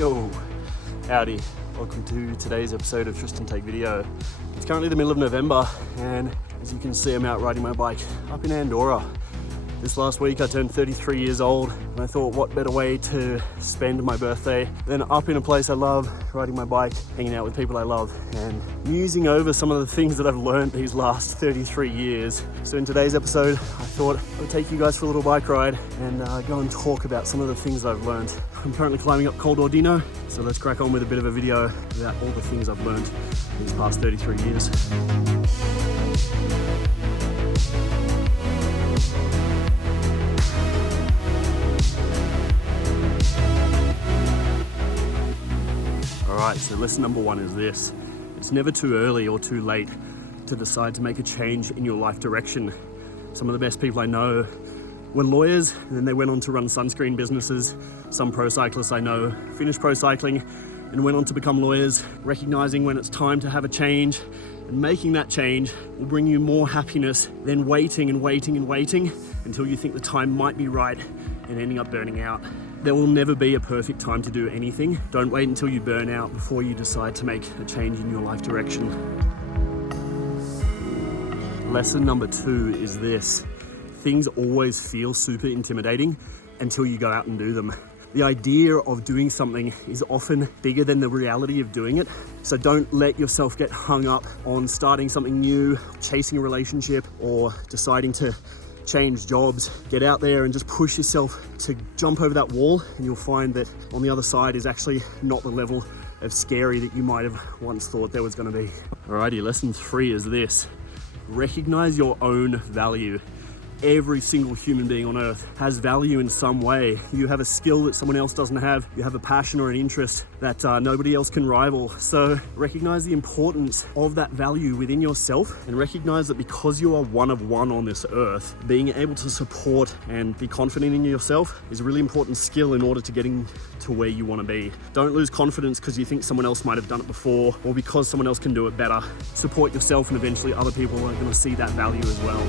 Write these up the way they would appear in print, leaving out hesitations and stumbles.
Yo, howdy. Welcome to today's episode of Tristan Take Video. It's currently the middle of November, and as you can see, I'm out riding my bike up in Andorra. This last week I turned 33 years old, and I thought what better way to spend my birthday than up in a place I love, riding my bike, hanging out with people I love, and musing over some of the things that I've learned these last 33 years. So in today's episode, I thought I would take you guys for a little bike ride and go and talk about some of the things I've learned. I'm currently climbing up Col d'Ordino, so let's crack on with a bit of a video about all the things I've learned these past 33 years. Alright, so lesson number one is this. It's never too early or too late to decide to make a change in your life direction. Some of the best people I know were lawyers, and then they went on to run sunscreen businesses. Some pro cyclists I know finished pro cycling and went on to become lawyers, recognizing when it's time to have a change, and making that change will bring you more happiness than waiting and waiting and waiting until you think the time might be right and ending up burning out. There will never be a perfect time to do anything. Don't wait until you burn out before you decide to make a change in your life direction. Lesson number two is this. Things always feel super intimidating until you go out and do them. The idea of doing something is often bigger than the reality of doing it. So don't let yourself get hung up on starting something new, chasing a relationship, or deciding to change jobs. Get out there and just push yourself to jump over that wall, and you'll find that on the other side is actually not the level of scary that you might have once thought there was going to be. Alrighty, lesson three is this. Recognize your own value. Every single human being on earth has value in some way. You have a skill that someone else doesn't have. You have a passion or an interest that nobody else can rival. So recognize the importance of that value within yourself, and recognize that because you are one of one on this earth, being able to support and be confident in yourself is a really important skill in order to getting to where you want to be. Don't lose confidence because you think someone else might have done it before, or because someone else can do it better. Support yourself, and eventually other people are going to see that value as well.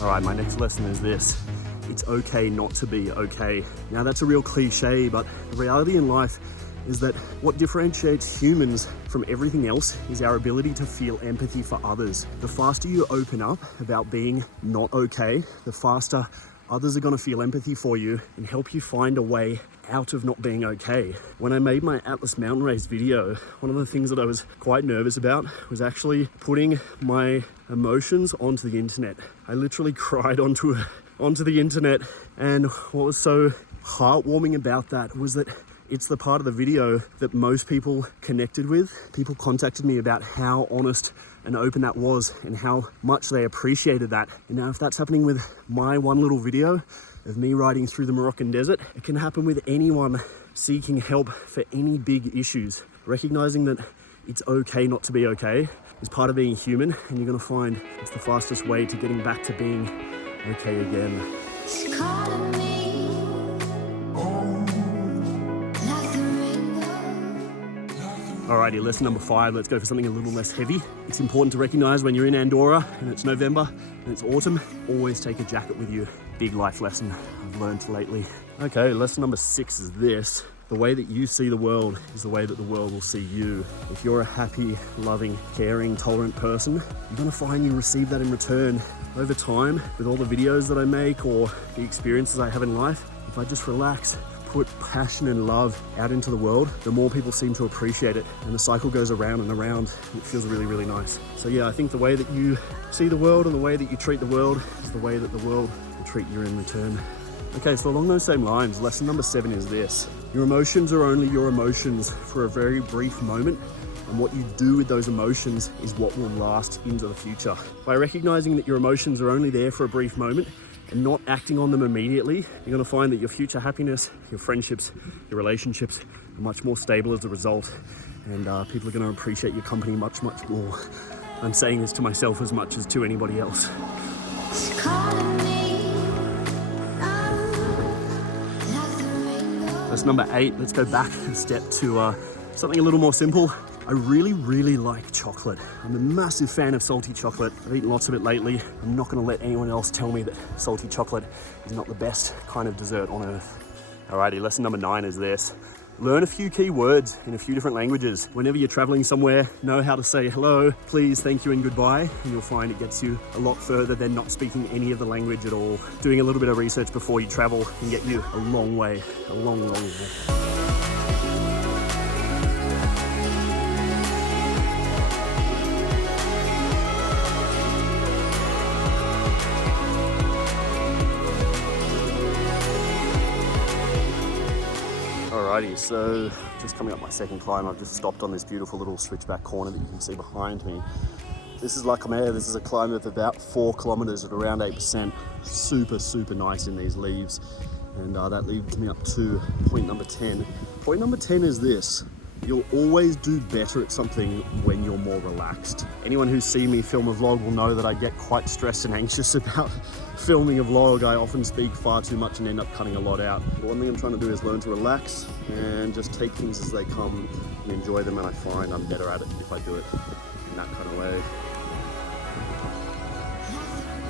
All right, my next lesson is this. It's okay not to be okay. Now that's a real cliche, but the reality in life is that what differentiates humans from everything else is our ability to feel empathy for others. The faster you open up about being not okay, the faster others are gonna feel empathy for you and help you find a way out of not being okay. When I made my Atlas Mountain Race video, one of the things that I was quite nervous about was actually putting my emotions onto the internet. I literally cried onto the internet, and what was so heartwarming about that was that it's the part of the video that most people connected with. People contacted me about how honest and open that was and how much they appreciated that. And now if that's happening with my one little video of me riding through the Moroccan desert, it can happen with anyone seeking help for any big issues. Recognizing that it's okay not to be okay is part of being human, and you're gonna find it's the fastest way to getting back to being okay again. Alrighty, lesson number five, let's go for something a little less heavy. It's important to recognize when you're in Andorra and it's November and it's autumn, always take a jacket with you. Big life lesson I've learned lately. Okay, lesson number six is this. The way that you see the world is the way that the world will see you. If you're a happy, loving, caring, tolerant person, you're gonna find you receive that in return. Over time, with all the videos that I make or the experiences I have in life, if I just relax, put passion and love out into the world, the more people seem to appreciate it, and the cycle goes around and around. It feels really, really nice. So yeah, I think the way that you see the world and the way that you treat the world is the way that the world will treat you in return. Okay, so along those same lines, lesson number seven is this. Your emotions are only your emotions for a very brief moment, and what you do with those emotions is what will last into the future. By recognizing that your emotions are only there for a brief moment and not acting on them immediately, you're gonna find that your future happiness, your friendships, your relationships are much more stable as a result, and people are gonna appreciate your company much, much more. I'm saying this to myself as much as to anybody else. That's number eight. Let's go back a step to something a little more simple. I really like chocolate. I'm a massive fan of salty chocolate. I've eaten lots of it lately. I'm not gonna let anyone else tell me that salty chocolate is not the best kind of dessert on earth. Alrighty, lesson number 9 is this. Learn a few key words in a few different languages. Whenever you're traveling somewhere, know how to say hello, please, thank you, and goodbye, and you'll find it gets you a lot further than not speaking any of the language at all. Doing a little bit of research before you travel can get you a long way, a long way. Alrighty, so just coming up my second climb, I've just stopped on this beautiful little switchback corner that you can see behind me. This is La Comer. This is a climb of about 4 kilometers at around 8%. Super nice in these leaves. And that leads me up to point number 10. Point number 10 is this. You'll always do better at something when you're more relaxed. Anyone who's seen me film a vlog will know that I get quite stressed and anxious about filming a vlog. I often speak far too much and end up cutting a lot out. But one thing I'm trying to do is learn to relax and just take things as they come and enjoy them, and I find I'm better at it if I do it in that kind of way.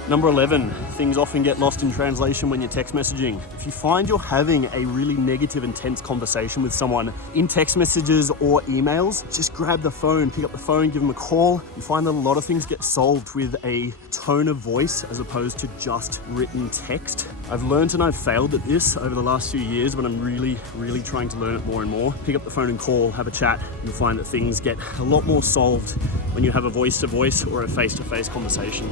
Number 11, things often get lost in translation when you're text messaging. If you find you're having a really negative and tense conversation with someone in text messages or emails, just grab the phone, pick up the phone, give them a call. You find that a lot of things get solved with a tone of voice as opposed to just written text. I've learned and I've failed at this over the last few years, but I'm really trying to learn it more and more. Pick up the phone and call, have a chat. You'll find that things get a lot more solved when you have a voice-to-voice or a face-to-face conversation.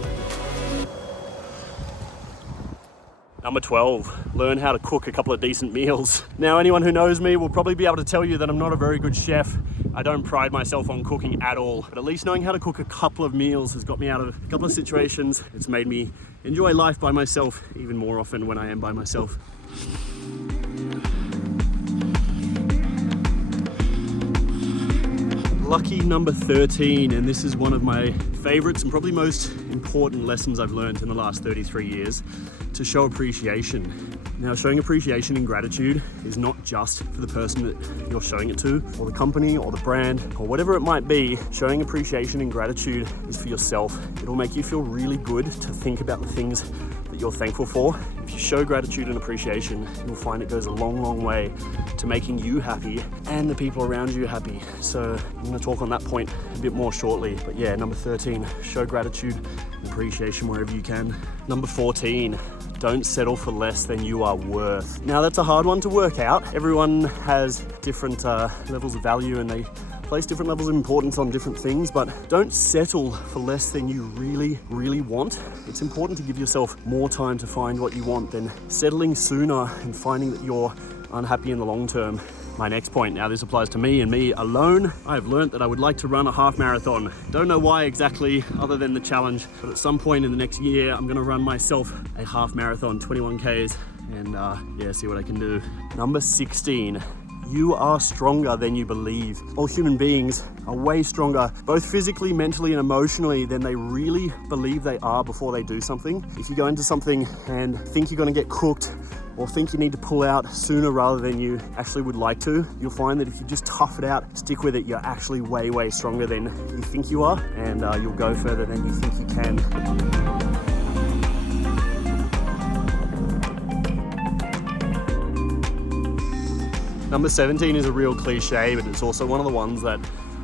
Number 12, learn how to cook a couple of decent meals. Now, anyone who knows me will probably be able to tell you that I'm not a very good chef. I don't pride myself on cooking at all, but at least knowing how to cook a couple of meals has got me out of a couple of situations. It's made me enjoy life by myself even more often when I am by myself. Lucky number 13, and this is one of my favorites and probably most important lessons I've learned in the last 33 years, to show appreciation. Now, showing appreciation and gratitude is not just for the person that you're showing it to, or the company, or the brand, or whatever it might be. Showing appreciation and gratitude is for yourself. It'll make you feel really good to think about the things that you're thankful for. If you show gratitude and appreciation, you'll find it goes a long way to making you happy and the people around you happy. So I'm going to talk on that point a bit more shortly. But yeah, number 13, show gratitude and appreciation wherever you can. Number 14, don't settle for less than you are worth. Now, that's a hard one to work out. Everyone has different levels of value and they place different levels of importance on different things, but don't settle for less than you really want. It's important to give yourself more time to find what you want than settling sooner and finding that you're unhappy in the long term. My next point, now this applies to me and me alone. I've learned that I would like to run a half marathon. Don't know why exactly, other than the challenge, but at some point in the next year, I'm gonna run myself a half marathon, 21 Ks, and yeah, see what I can do. Number 16. You are stronger than you believe. All human beings are way stronger, both physically, mentally, and emotionally, than they really believe they are before they do something. If you go into something and think you're gonna get cooked, or think you need to pull out sooner rather than you actually would like to, you'll find that if you just tough it out, stick with it, you're actually way stronger than you think you are, and you'll go further than you think you can. Number 17 is a real cliche, but it's also one of the ones that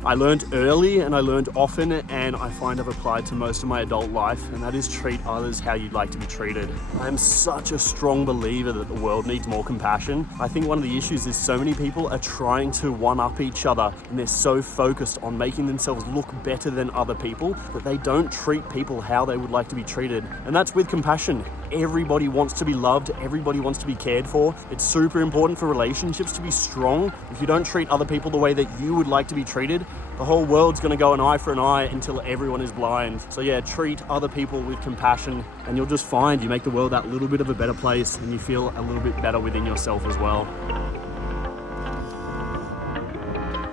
I learned early and I learned often, and I find I've applied to most of my adult life, and that is treat others how you'd like to be treated. I'm such a strong believer that the world needs more compassion. I think one of the issues is so many people are trying to one-up each other, and they're so focused on making themselves look better than other people that they don't treat people how they would like to be treated. And that's with compassion. Everybody wants to be loved, everybody wants to be cared for. It's super important for relationships to be strong. If you don't treat other people the way that you would like to be treated, the whole world's gonna go an eye for an eye until everyone is blind. So yeah, treat other people with compassion, and you'll just find you make the world that little bit of a better place, and you feel a little bit better within yourself as well.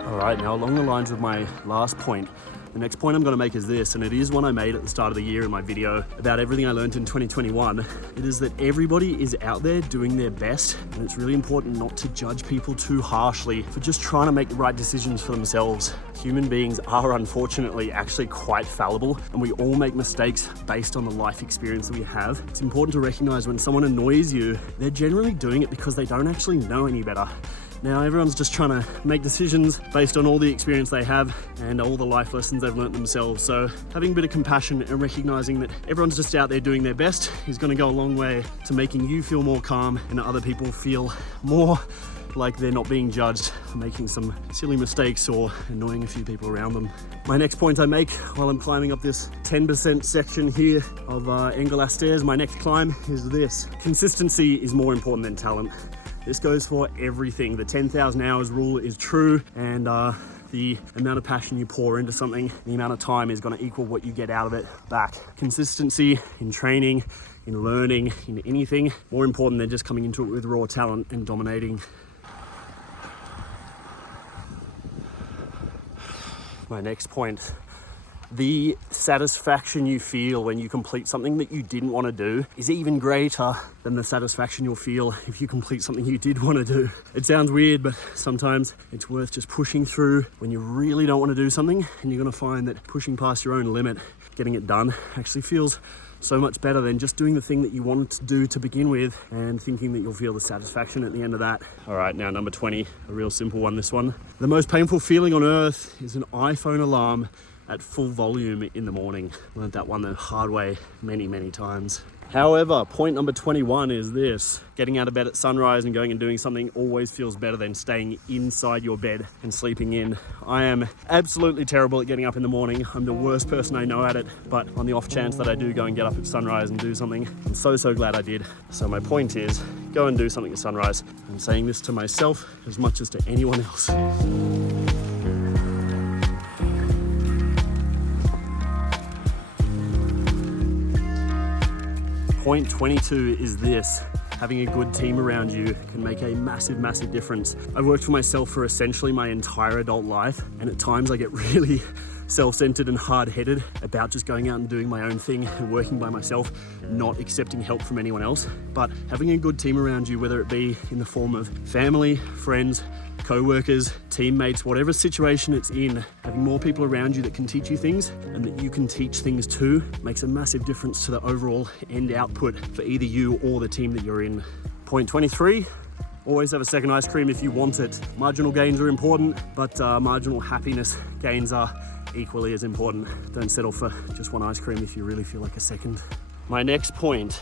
All right, now along the lines of my last point, The next point I'm going to make is this, and it is one I made at the start of the year in my video about everything I learned in 2021. It is that everybody is out there doing their best, and it's really important not to judge people too harshly for just trying to make the right decisions for themselves. Human beings are unfortunately actually quite fallible, and we all make mistakes based on the life experience that we have. It's important to recognize when someone annoys you, they're generally doing it because they don't actually know any better. Now, everyone's just trying to make decisions based on all the experience they have and all the life lessons they've learned themselves. So having a bit of compassion and recognizing that everyone's just out there doing their best is going to go a long way to making you feel more calm and other people feel more like they're not being judged for making some silly mistakes or annoying a few people around them. My next point I make while I'm climbing up this 10% section here of Engellas stairs, my next climb is this. Consistency is more important than talent. This goes for everything. The 10,000 hours rule is true, and the amount of passion you pour into something, the amount of time is going to equal what you get out of it back. Consistency in training, in learning, in anything, more important than just coming into it with raw talent and dominating. My next point. The satisfaction you feel when you complete something that you didn't want to do is even greater than the satisfaction you'll feel if you complete something you did want to do. It sounds weird, but sometimes it's worth just pushing through when you really don't want to do something, and you're going to find that pushing past your own limit, getting it done, actually feels so much better than just doing the thing that you wanted to do to begin with and thinking that you'll feel the satisfaction at the end of that. All right, now number 20, a real simple one, this one. The most painful feeling on earth is an iPhone alarm at full volume in the morning. Learned that one the hard way many, many times. However, point number 21 is this. Getting out of bed at sunrise and going and doing something always feels better than staying inside your bed and sleeping in. I am absolutely terrible at getting up in the morning. I'm the worst person I know at it, but on the off chance that I do go and get up at sunrise and do something, I'm so glad I did. So my point is, go and do something at sunrise. I'm saying this to myself as much as to anyone else. Point 22 is this. Having a good team around you can make a massive difference. I've worked for myself for essentially my entire adult life, and at times I get really self-centered and hard-headed about just going out and doing my own thing and working by myself, not accepting help from anyone else. But having a good team around you, whether it be in the form of family, friends, co-workers, teammates, whatever situation it's in, having more people around you that can teach you things and that you can teach things to makes a massive difference to the overall end output for either you or the team that you're in. Point 23, always have a second ice cream if you want it. Marginal gains are important, but marginal happiness gains are equally as important. Don't settle for just one ice cream if you really feel like a second. My next point,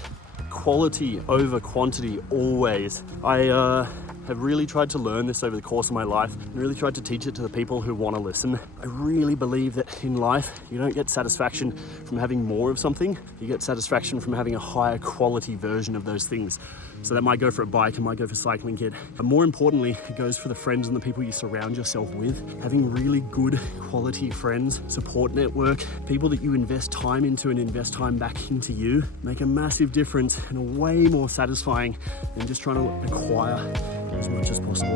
quality over quantity always. I have really tried to learn this over the course of my life and really tried to teach it to the people who want to listen. I really believe that in life, you don't get satisfaction from having more of something. You get satisfaction from having a higher quality version of those things. So that might go for a bike, it might go for cycling kit. But more importantly, it goes for the friends and the people you surround yourself with. Having really good quality friends, support network, people that you invest time into and invest time back into you, make a massive difference and are way more satisfying than just trying to acquire as much as possible.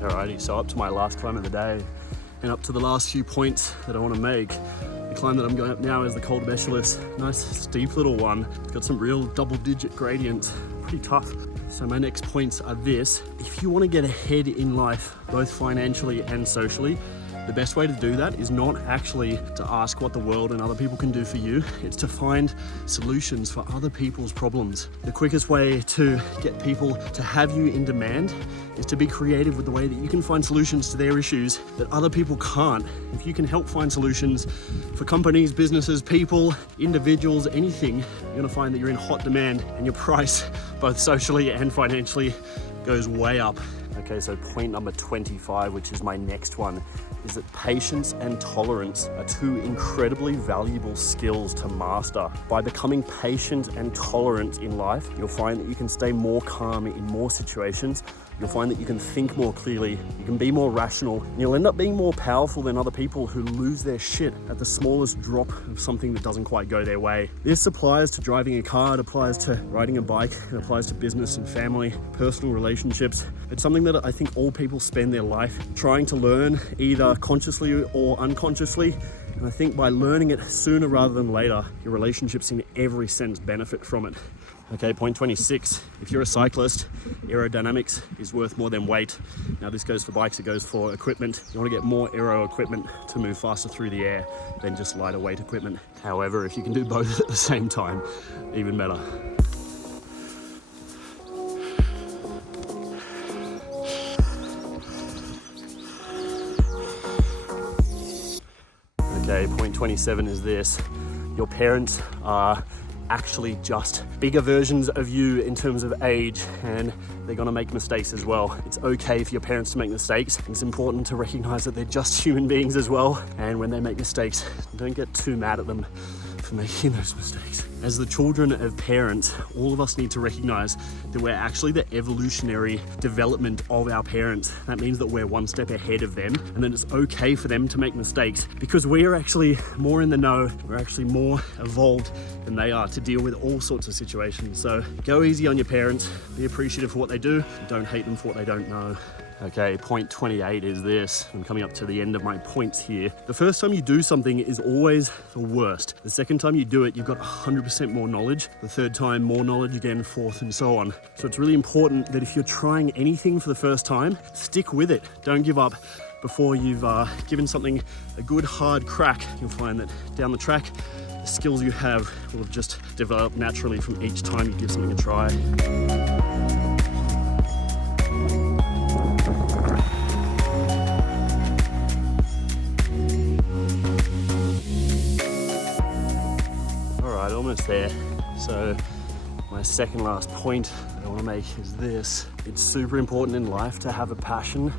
Alrighty, so up to my last climb of the day and up to the last few points that I want to make. The climb that I'm going up now is the Col de Béchelis. Nice steep little one. It's got some real double-digit gradients, pretty tough. So my next points are this. If you want to get ahead in life, both financially and socially, the best way to do that is not actually to ask what the world and other people can do for you. It's to find solutions for other people's problems. The quickest way to get people to have you in demand is to be creative with the way that you can find solutions to their issues that other people can't. If you can help find solutions for companies, businesses, people, individuals, anything, you're gonna find that you're in hot demand and your price, both socially and financially, goes way up. I Okay, so point number 25, which is my next one, is that patience and tolerance are two incredibly valuable skills to master. By becoming patient and tolerant in life, you'll find that you can stay more calm in more situations. You'll find that you can think more clearly, you can be more rational, and you'll end up being more powerful than other people who lose their shit at the smallest drop of something that doesn't quite go their way. This applies to driving a car, it applies to riding a bike, it applies to business and family, personal relationships. It's something that I think all people spend their life trying to learn, either consciously or unconsciously. And I think by learning it sooner rather than later, your relationships in every sense benefit from it. Okay, point 26, if you're a cyclist, aerodynamics is worth more than weight. Now this goes for bikes, it goes for equipment. You want to get more aero equipment to move faster through the air than just lighter weight equipment. However, if you can do both at the same time, even better. Okay, point 27 is this. Your parents are actually just bigger versions of you in terms of age, and they're gonna make mistakes as well. It's okay for your parents to make mistakes. It's important to recognize that they're just human beings as well. And when they make mistakes, don't get too mad at them for making those mistakes. As the children of parents, all of us need to recognize that we're actually the evolutionary development of our parents. That means that we're one step ahead of them, and that it's okay for them to make mistakes because we are actually more in the know. We're actually more evolved than they are to deal with all sorts of situations. So go easy on your parents, be appreciative for what they do, don't hate them for what they don't know. Okay, point 28 is this. I'm coming up to the end of my points here. The first time you do something is always the worst. The second time you do it, you've got 100% more knowledge. The third time, more knowledge again, fourth, and so on. So it's really important that if you're trying anything for the first time, stick with it. Don't give up before you've given something a good hard crack. You'll find that down the track, the skills you have will have just developed naturally from each time you give something a try. Almost there. So my second last point that I want to make is this. It's super important in life to have a passion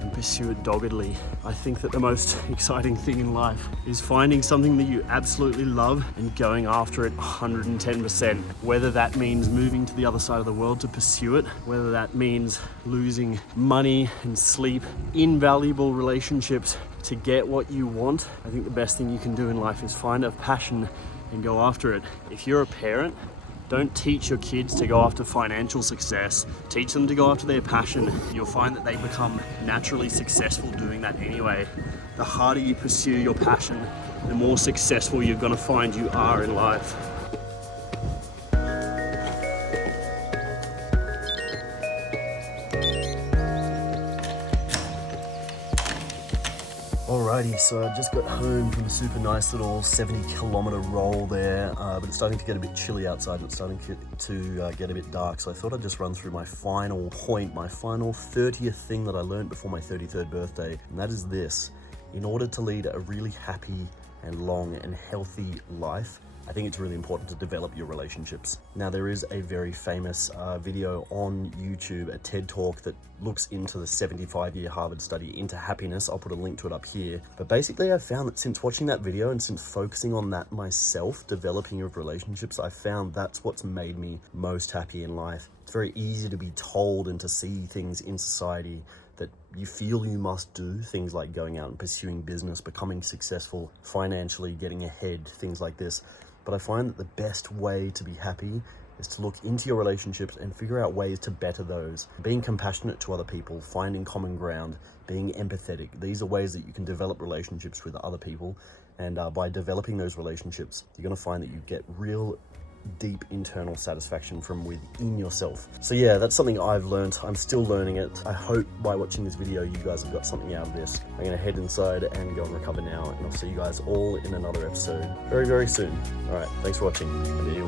and pursue it doggedly. I think that the most exciting thing in life is finding something that you absolutely love and going after it 110%. Whether that means moving to the other side of the world to pursue it, whether that means losing money and sleep, invaluable relationships to get what you want. I think the best thing you can do in life is find a passion and go after it. If you're a parent, don't teach your kids to go after financial success. Teach them to go after their passion. You'll find that they become naturally successful doing that anyway. The harder you pursue your passion, the more successful you're gonna find you are in life. Alrighty, so I just got home from a super nice little 70-kilometer roll there, but it's starting to get a bit chilly outside and it's starting to get a bit dark, so I thought I'd just run through my final point, my final 30th thing that I learned before my 33rd birthday, and that is this. In order to lead a really happy and long and healthy life, I think it's really important to develop your relationships. Now, there is a very famous video on YouTube, a TED Talk that looks into the 75-year Harvard study into happiness. I'll put a link to it up here. But basically, I've found that since watching that video and since focusing on that myself, developing your relationships, I found that's what's made me most happy in life. It's very easy to be told and to see things in society that you feel you must do, things like going out and pursuing business, becoming successful financially, getting ahead, things like this. But I find that the best way to be happy is to look into your relationships and figure out ways to better those. Being compassionate to other people, finding common ground, being empathetic. These are ways that you can develop relationships with other people. And by developing those relationships, you're gonna find that you get real deep internal satisfaction from within yourself. So yeah, that's something I've learned. I'm still learning it. I hope by watching this video, you guys have got something out of this. I'm gonna head inside and go and recover now, and I'll see you guys all in another episode very, very soon. All right, thanks for watching. Adieu.